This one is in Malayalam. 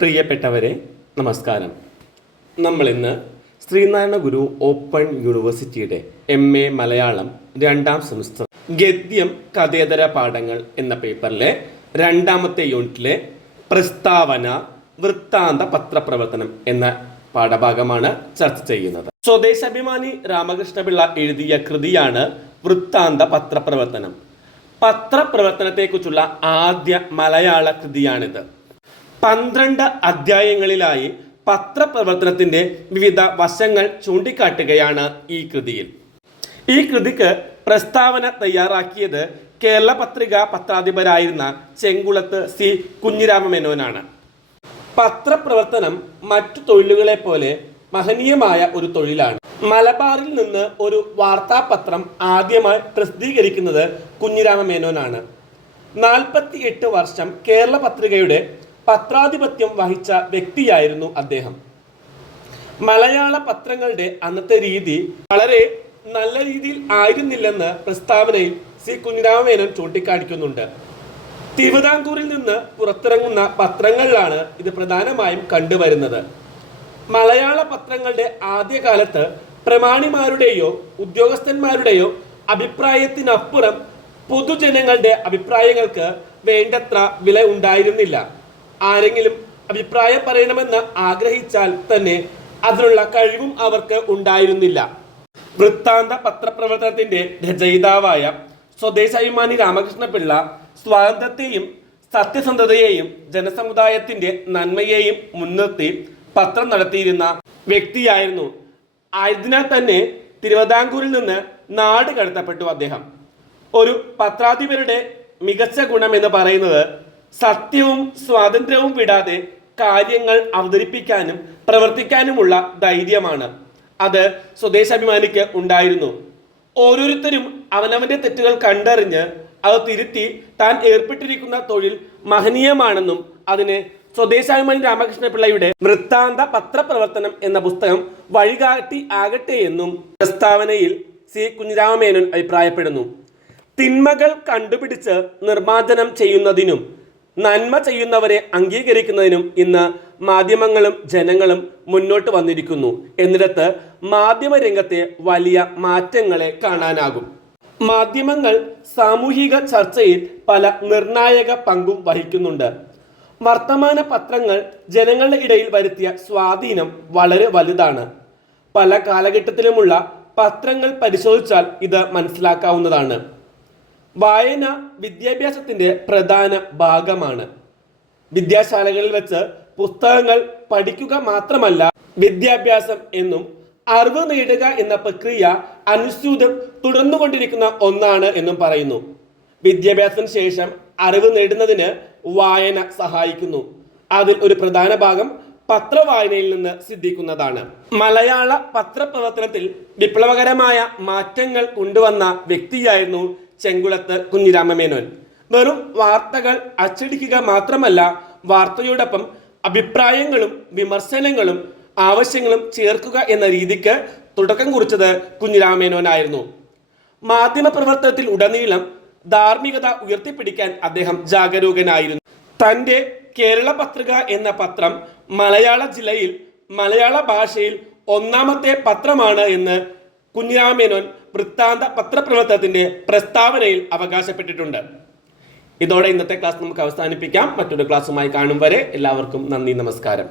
പ്രിയപ്പെട്ടവരെ നമസ്കാരം. നമ്മളിന്ന് ശ്രീനാരായണ ഗുരു ഓപ്പൺ യൂണിവേഴ്സിറ്റിയുടെ MA മലയാളം 2ാം സെമിസ്റ്റർ ഗദ്യം കഥേതര പാഠങ്ങൾ എന്ന പേപ്പറിലെ 2ാമത്തെ യൂണിറ്റിലെ പ്രസ്താവന വൃത്താന്ത പത്രപ്രവർത്തനം എന്ന പാഠഭാഗമാണ് ചർച്ച ചെയ്യുന്നത്. സ്വദേശാഭിമാനി രാമകൃഷ്ണപിള്ള എഴുതിയ കൃതിയാണ് വൃത്താന്ത പത്രപ്രവർത്തനം. പത്രപ്രവർത്തനത്തെക്കുറിച്ചുള്ള ആദ്യ മലയാള കൃതിയാണിത്. 12 അധ്യായങ്ങളിലായി പത്രപ്രവർത്തനത്തിന്റെ വിവിധ വശങ്ങൾ ചൂണ്ടിക്കാട്ടുകയാണ് ഈ കൃതിയിൽ. ഈ കൃതിക്ക് പ്രസ്താവന തയ്യാറാക്കിയത് കേരള പത്രിക പത്രാധിപരായിരുന്ന ചെങ്കുളത്ത് C. കുഞ്ഞിരാമമേനോനാണ്. പത്രപ്രവർത്തനം മറ്റു തൊഴിലുകളെ പോലെ മഹനീയമായ ഒരു തൊഴിലാണ്. മലബാറിൽ നിന്ന് ഒരു വാർത്താപത്രം ആദ്യമായി പ്രസിദ്ധീകരിക്കുന്നത് കുഞ്ഞിരാമമേനോനാണ്. 48 വർഷം കേരള പത്രികയുടെ പത്രാധിപത്യം വഹിച്ച വ്യക്തിയായിരുന്നു അദ്ദേഹം. മലയാള പത്രങ്ങളുടെ അന്നത്തെ രീതി വളരെ നല്ല രീതിയിൽ ആയിരുന്നില്ലെന്ന് പ്രസ്താവനയിൽ C. കുഞ്ഞിരാമമേനോൻ ചൂണ്ടിക്കാണിക്കുന്നുണ്ട്. തിരുവിതാംകൂറിൽ നിന്ന് പുറത്തിറങ്ങുന്ന പത്രങ്ങളിലാണ് ഇത് പ്രധാനമായും കണ്ടുവരുന്നത്. മലയാള പത്രങ്ങളുടെ ആദ്യകാലത്ത് പ്രമാണിമാരുടെയോ ഉദ്യോഗസ്ഥന്മാരുടെയോ അഭിപ്രായത്തിനപ്പുറം പൊതുജനങ്ങളുടെ അഭിപ്രായങ്ങൾക്ക് വേണ്ടത്ര വില ഉണ്ടായിരുന്നില്ല. ആരെങ്കിലും അഭിപ്രായം പറയണമെന്ന് ആഗ്രഹിച്ചാൽ തന്നെ അതിനുള്ള കഴിവും അവർക്ക് ഉണ്ടായിരുന്നില്ല. വൃത്താന്ത പത്രപ്രവർത്തനത്തിന്റെ രചയിതാവായ സ്വദേശാഭിമാനി രാമകൃഷ്ണപിള്ള സ്വാതന്ത്ര്യത്തെയും സത്യസന്ധതയെയും ജനസമുദായത്തിന്റെ നന്മയെയും മുൻനിർത്തി പത്രം നടത്തിയിരുന്ന വ്യക്തിയായിരുന്നു. ആയതിനാൽ തന്നെ തിരുവിതാംകൂറിൽ നിന്ന് നാട് കടത്തപ്പെട്ടു അദ്ദേഹം. ഒരു പത്രാധിപരുടെ മികച്ച ഗുണം എന്ന് പറയുന്നത് സത്യവും സ്വാതന്ത്ര്യവും വിടാതെ കാര്യങ്ങൾ അവതരിപ്പിക്കാനും പ്രവർത്തിക്കാനുമുള്ള ധൈര്യമാണ്. അത് സ്വദേശാഭിമാനിക്ക് ഉണ്ടായിരുന്നു. ഓരോരുത്തരും അവനവന്റെ തെറ്റുകൾ കണ്ടറിഞ്ഞ് അത് തിരുത്തി താൻ ഏർപ്പെട്ടിരിക്കുന്ന തൊഴിൽ മഹനീയമാണെന്നും അതിന് സ്വദേശാഭിമാനി രാമകൃഷ്ണപിള്ളയുടെ വൃത്താന്ത പത്രപ്രവർത്തനം എന്ന പുസ്തകം വഴികാട്ടി ആകട്ടെ എന്നും പ്രസ്താവനയിൽ C. കുഞ്ഞിരാമമേനോൻ അഭിപ്രായപ്പെടുന്നു. തിന്മകൾ കണ്ടുപിടിച്ച് നിർമ്മാർജ്ജനം ചെയ്യുന്നതിനും നന്മ ചെയ്യുന്നവരെ അംഗീകരിക്കുന്നതിനും ഇന്ന് മാധ്യമങ്ങളും ജനങ്ങളും മുന്നോട്ട് വന്നിരിക്കുന്നു. എന്നിടത്ത് മാധ്യമരംഗത്തെ വലിയ മാറ്റങ്ങളെ കാണാനാകും. മാധ്യമങ്ങൾ സാമൂഹിക ചർച്ചയിൽ പല നിർണായക പങ്കും വഹിക്കുന്നുണ്ട്. വർത്തമാന പത്രങ്ങൾ ജനങ്ങളുടെ ഇടയിൽ വരുത്തിയ സ്വാധീനം വളരെ വലുതാണ്. പല കാലഘട്ടത്തിലുമുള്ള പത്രങ്ങൾ പരിശോധിച്ചാൽ ഇത് മനസ്സിലാക്കാവുന്നതാണ്. വായന വിദ്യാഭ്യാസത്തിന്റെ പ്രധാന ഭാഗമാണ്. വിദ്യാശാലകളിൽ വെച്ച് പുസ്തകങ്ങൾ പഠിക്കുക മാത്രമല്ല വിദ്യാഭ്യാസം എന്നും അറിവ് നേടുക എന്ന പ്രക്രിയ അനുസ്യൂതം തുടർന്നുകൊണ്ടിരിക്കുന്ന ഒന്നാണ് എന്നും പറയുന്നു. വിദ്യാഭ്യാസത്തിന് ശേഷം അറിവ് നേടുന്നതിന് വായന സഹായിക്കുന്നു. അതിൽ ഒരു പ്രധാന ഭാഗം പത്രവായനയിൽ നിന്ന് സിദ്ധിക്കുന്നതാണ്. മലയാള പത്രപ്രവർത്തനത്തിൽ വിപ്ലവകരമായ മാറ്റങ്ങൾ കൊണ്ടുവന്ന വ്യക്തിയായിരുന്നു ചെങ്കുളത്ത് കുഞ്ഞിരാമമേനോൻ. വെറും വാർത്തകൾ അച്ചടിക്കുക മാത്രമല്ല, വാർത്തയോടൊപ്പം അഭിപ്രായങ്ങളും വിമർശനങ്ങളും ആവശ്യങ്ങളും ചേർക്കുക എന്ന രീതിക്ക് തുടക്കം കുറിച്ചത് കുഞ്ഞിരാമമേനോനായിരുന്നു. മാധ്യമപ്രവർത്തനത്തിൽ ഉടനീളം ധാർമ്മികത ഉയർത്തിപ്പിടിക്കാൻ അദ്ദേഹം ജാഗരൂകനായിരുന്നു. തൻ്റെ കേരള പത്രിക എന്ന പത്രം മലയാള ജില്ലയിൽ മലയാള ഭാഷയിൽ 1ാമത്തെ പത്രമാണ് എന്ന് കുഞ്ഞിരാമമേനോൻ വൃത്താന്ത പത്രപ്രവർത്തനത്തിന്റെ പ്രസ്താവനയിൽ അവകാശപ്പെട്ടിട്ടുണ്ട്. ഇതോടെ ഇന്നത്തെ ക്ലാസ് നമുക്ക് അവസാനിപ്പിക്കാം. മറ്റൊരു ക്ലാസ്സുമായി കാണും വരെ എല്ലാവർക്കും നന്ദി, നമസ്കാരം.